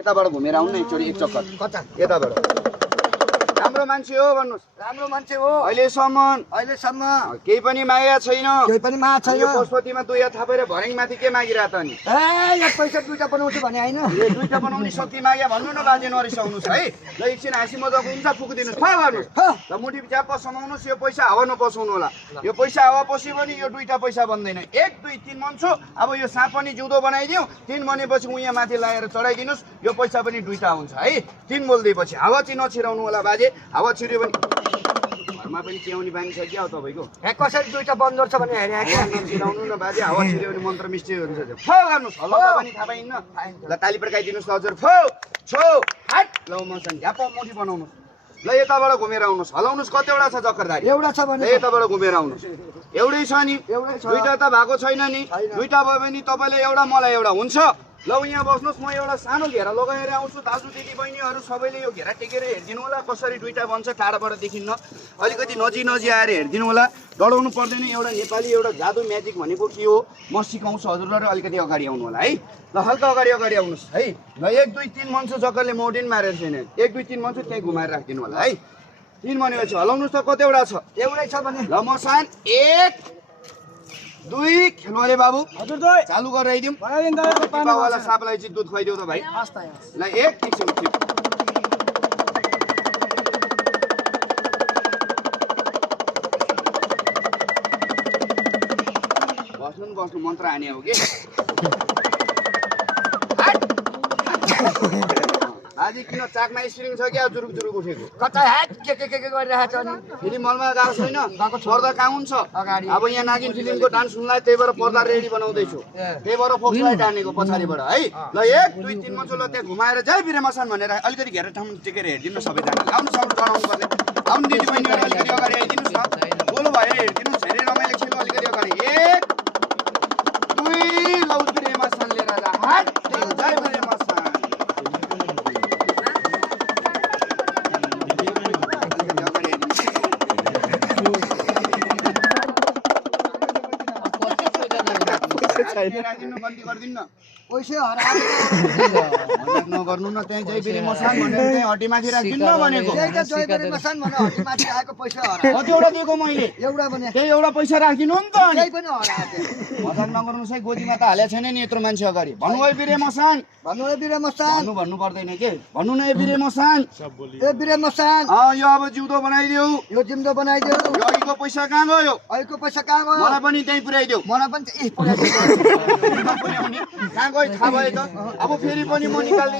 यताबाट घुमेर आउनु न एकचोटि एक चक्कर कता यताबाट राम्रो मान्छे हो भन्नुस् राम्रो मान्छे हो अहिलेसम्म केही पनि मागेको छैन केही पनि माग छैन यो पशुपतिमा दुई हात थापेर भर्याङमाथि के मागिरहेको त नि ए यहाँ पैसा दुईटा बनाउँछु भने हैन दुईटा बनाउने शक्ति मागे भन्नु न बाजे नरिसाउनुस् है ल एकछिन हाँसी मजाको हुन्छ फुकिदिनुहोस् फा गर्नुहोस् ल मुठी च्याप्प समाउनुहोस् यो पैसा हावा नपसाउनु होला यो पैसा हावा पस्यो भने यो दुईटा पैसा बन्दैन 1 2 3 भन्छु अब यो साँप पनि जिउँदो बनाइदिउँ 3 भनेपछि उहाँ माथि लगाएर चढाइदिनुहोस् यो पैसा पनि दुईटा हुन्छ है 3 बोल्दैपछि हावा चाहिँ नछिराउनु होला बाजे हावा छिर्यो भने घरमा पनि च्याउने बानी छ क्या हो तपाईँको कसरी दुईटा बन्दर छ भने हेरे छिराउनु न बाजे हावा छिर्यो भने मन्त्र मिस्टी हुन्छ फो गर्नुहोस् हल्ला पनि थाहा पाइन्न ल ताली पड्काइदिनुहोस् ल हजुर फो छो हाट ल मसन झ्याप मुठी बनाउनुहोस् ल यताबाट घुमेर आउनुहोस् हलाउनुहोस् कतिवटा छ चक्करदारी एउटा छ भने यताबाट घुमेर आउनुहोस् एउटै छ नि दुईटा त भएको छैन नि दुईटा भयो भने तपाईँले एउटा मलाई एउटा हुन्छ ल यहाँ बस्नुहोस् म एउटा सानो घेरा लगाएर आउँछु दाजु दिदी बहिनीहरू सबैले यो घेरा टेकेर हेरिदिनु होला कसरी दुईटा बन्छ टाढाबाट देखिन्न अलिकति नजिक आएर हेरिदिनु होला डराउनु पर्दैन एउटा नेपाली एउटा जादु म्याजिक भनेको के हो म सिकाउँछु हजुरलाई अलिकति अगाडि आउनु होला है ल हल्का अगाडि आउनुहोस् है ल 1 2 3 भन्छु जग्गाले मोडिन मारेर छैन 1 2 3 भन्छु त्यहीँ घुमाएर राखिदिनु होला है 3 भनेपछि हलाउनुहोस् त कतिवटा छ एउटै छ भने ल म सान 1 2 खेल्नु अरे बाबु हजुर दुई चालु गरेर आइदिउँ बनाइदिनु त पावाला सापलाई चाहिँ दुध खुवाइदेऊ त भाइ ल 1 एकछिन बस्नु मन्त्र हाने हो कि बाजी किन चाकमा स्प्रिङ छ क्या जुरुक उठेको कता हात के गरिरहेछ अनि फिल्म हलमा गएको छैन पर्दा काउन छ अगाडि अब यहाँ नागिन फिल्मको डान्स सुन्लाई त्यही भएर पर्दा रेडी बनाउँदैछु त्यही भएर फोक्सलाई टानेको पछाडिबाट है ल 1 2 3 मन्चो ल त्यहाँ घुमाएर जय बिरे मसान भनेर अलिकति घेरा ठाउँ टेकेर हेरिदिनु सबैजना आउनु सब चढाउनु पर्ने आउनु दिदी बहिनीहरू अलिकति अगाडि आइदिनुहोस् न बोलो भयो हेरिदिनुहोस् धेरै रमाइलो खेल्नु अलिकति अगाडि 1 2 लौ बिरे मसान लिएर जा हाट जय बिरे मसान पैसा नगर्नु न त्यहाँ जय बिरे मसान भनेर त्यहाँ हड्डीमाथि राखिदिनु न भनेको कतिवटा दिएको मैले एउटा भने त्यही एउटा पैसा राखिदिनु नि त अनि पनि हराएको मसान नगर्नुहोस् है गोजीमा त हालेको छैन नि यत्रो मान्छे अगाडि भन्नु है बिरे मसान भन्नु पर्दैन के भन्नु न ए बिरे मसान यो अब जिउँदो बनाइदेऊ यो जिउँदो बनाइदेऊ यो अघिको पैसा कहाँ गयो मलाई पनि त्यहीँ पुर्याइदेऊ मलाई पनि कहाँ गयो थाहा भयो त अब फेरि पनि म निकाल्दिन्छु